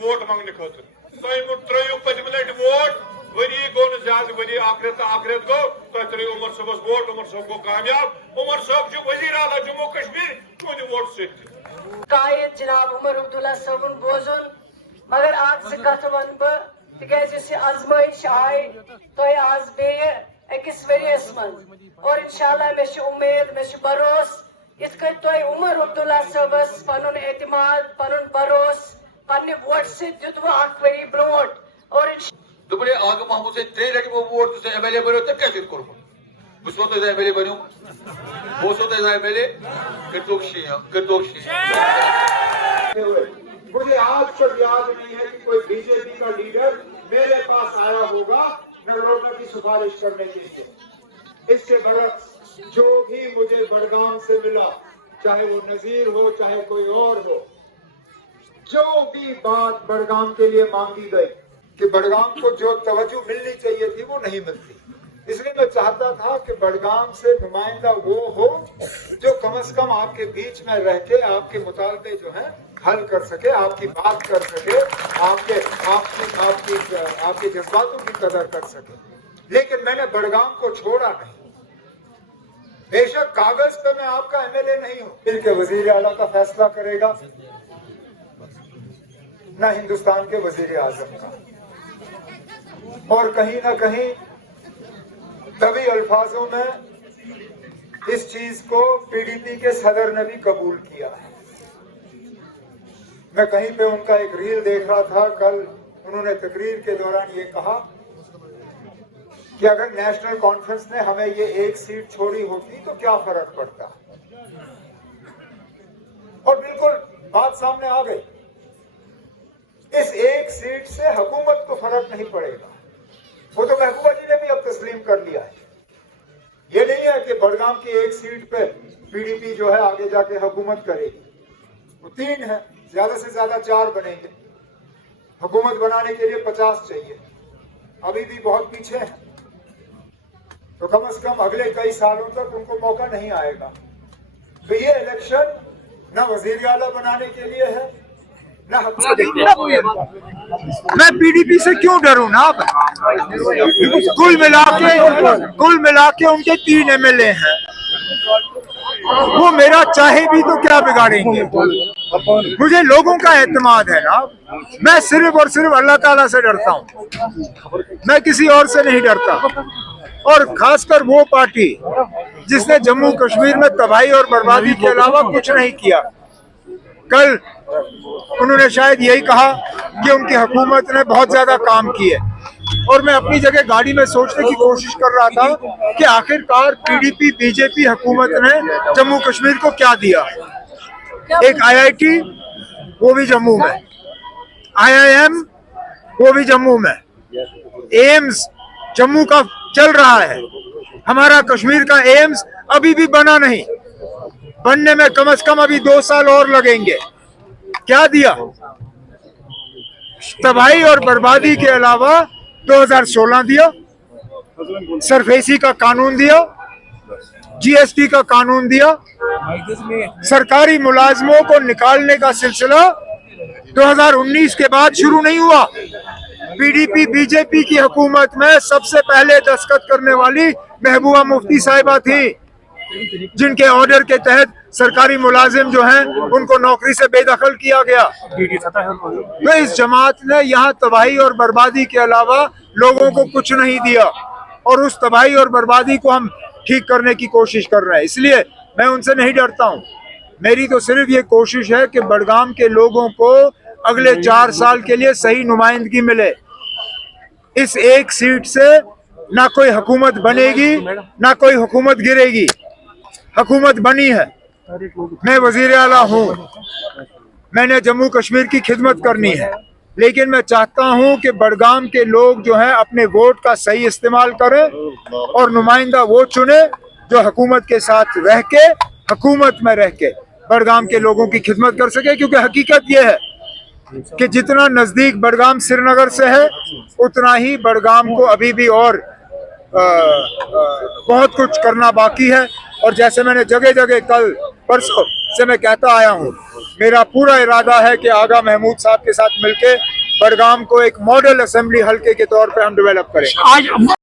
Vote मांगने खतर throw पतम लट वोट वरी गो ज्यादा वरी आखिरत गो त्रो उमर साहब वोट उमर साहब गो कामयाब उमर साहब वजीर आला जम्मू कश्मीर तुंद वोट कायद जनाब उमर अब्दुल्ला साहबन बोजुन मगर आज से कथ वन बह तिकाज आजमाइश आय तुह आज बे अकिस वरियस मन और इंशाल्लाह मे उम्मीद मे भरोस इत तुह उमर अब्दुल्ला साहबस पनुन एतमाद पनुन भरोस पन्ने वोट से दितव वरी ब्रोट और दुपरे आग महमूद से 3 रके वो वोट से अवेलेबल हो तब क्या चीज करो बस वो तो अवेलेबल हो वो तो अवेलेबल कटोक्षी मुझे आज तक याद नहीं है कि कोई बीजेपी का लीडर मेरे पास आया होगा नगरोटा की सिफारिश करने के लिए। इसके बरक्स जो भी मुझे बड़गाम से मिला, चाहे वो नजीर हो चाहे कोई और हो, जो भी बात बड़गाम के लिए मांगी गई कि बड़गाम को जो तवज्जो मिलनी चाहिए थी वो नहीं मिलती, इसलिए मैं चाहता था कि बड़गाम से नुमाइंदा वो हो जो कम से कम आपके बीच में रह के आपके मुतालबे जो हैं हल कर सके, आपकी बात कर सके, आपके जज्बातों की कदर कर सके। लेकिन मैंने बड़गाम को छोड़ा नहीं। बेशक कागज पे मैं आपका एमएलए नहीं हूँ, फिर के वजीर आला का फैसला करेगा न हिंदुस्तान के वजीर आजम का, और कहीं ना कहीं तभी अल्फाजों में इस चीज को पीडीपी के सदर ने भी कबूल किया है। मैं कहीं पे उनका एक रील देख रहा था कल, उन्होंने तकरीर के दौरान ये कहा कि अगर नेशनल कॉन्फ्रेंस ने हमें ये एक सीट छोड़ी होती तो क्या फर्क पड़ता, और बिल्कुल बात सामने आ गई। इस एक सीट से हुकूमत को फर्क नहीं पड़ेगा, वो तो महबूबा जी ने भी अब तस्लीम कर लिया है। ये नहीं है कि बड़गाम की एक सीट पे पीडीपी जो है आगे जाके हुकूमत करेगी, वो 3 है, ज्यादा से ज्यादा 4 बनेंगे। हुकूमत बनाने के लिए 50 चाहिए, अभी भी बहुत पीछे है, तो कम से कम अगले कई सालों तक उनको मौका नहीं आएगा। तो ये इलेक्शन न वजीर आला बनाने के लिए है न मैं पीडीपी से क्यों डरूं ना। कुल मिला के उनके 3 एमएलए हैं, वो मेरा चाहे भी तो क्या बिगाड़ेंगे। मुझे लोगों का एतमाद है ना, मैं सिर्फ और सिर्फ अल्लाह ताला से डरता हूँ, मैं किसी और से नहीं डरता। और खासकर वो पार्टी जिसने जम्मू कश्मीर में तबाही और बर्बादी के अलावा कुछ नहीं किया। कल उन्होंने शायद यही कहा कि उनकी हुकूमत ने बहुत ज्यादा काम किए, और मैं अपनी जगह गाड़ी में सोचने की कोशिश कर रहा था कि आखिरकार पीडीपी बीजेपी हुकूमत ने जम्मू कश्मीर को क्या दिया। एक आईआईटी वो भी जम्मू में, आईआईएम वो भी जम्मू में, एम्स जम्मू का चल रहा है। हमारा कश्मीर का एम्स अभी भी बना नहीं, बनने में कम से कम अभी 2 साल और लगेंगे। क्या दिया? तबाही और बर्बादी के अलावा 2016 दिया, सरफेसी का कानून दिया, जीएसटी का कानून दिया, सरकारी मुलाजमों को निकालने का सिलसिला 2019 के बाद शुरू नहीं हुआ। पीडीपी बीजेपी की हुकूमत में सबसे पहले दस्तखत करने वाली महबूबा मुफ्ती साहिबा थी, जिनके ऑर्डर के तहत सरकारी मुलाजिम जो हैं उनको नौकरी से बेदखल किया गया। तो इस जमात ने यहाँ तबाही और बर्बादी के अलावा लोगों को कुछ नहीं दिया, और उस तबाही और बर्बादी को हम ठीक करने की कोशिश कर रहे हैं। इसलिए मैं उनसे नहीं डरता हूँ। मेरी तो सिर्फ ये कोशिश है कि बड़गाम के लोगों को अगले 4 साल के लिए सही नुमाइंदगी मिले। इस एक सीट से ना कोई हुकूमत बनेगी ना कोई हुकूमत गिरेगी। हुकूमत बनी है, मैं वजीर आला हूँ, मैंने जम्मू कश्मीर की खिदमत करनी है, लेकिन मैं चाहता हूँ कि बडगाम के लोग जो हैं अपने वोट का सही इस्तेमाल करें और नुमाइंदा वो चुने जो हुकूमत के साथ रह के, हुकूमत में रह के बडगाम के लोगों की खिदमत कर सके। क्योंकि हकीकत ये है कि जितना नजदीक बडगाम श्रीनगर से है उतना ही बडगाम को अभी भी और बहुत कुछ करना बाकी है। और जैसे मैंने जगह जगह कल परसों से मैं कहता आया हूँ, मेरा पूरा इरादा है कि आगा महमूद साहब के साथ मिलके बडगाम को एक मॉडल असेंबली हल्के के तौर पे हम डेवलप करें। आज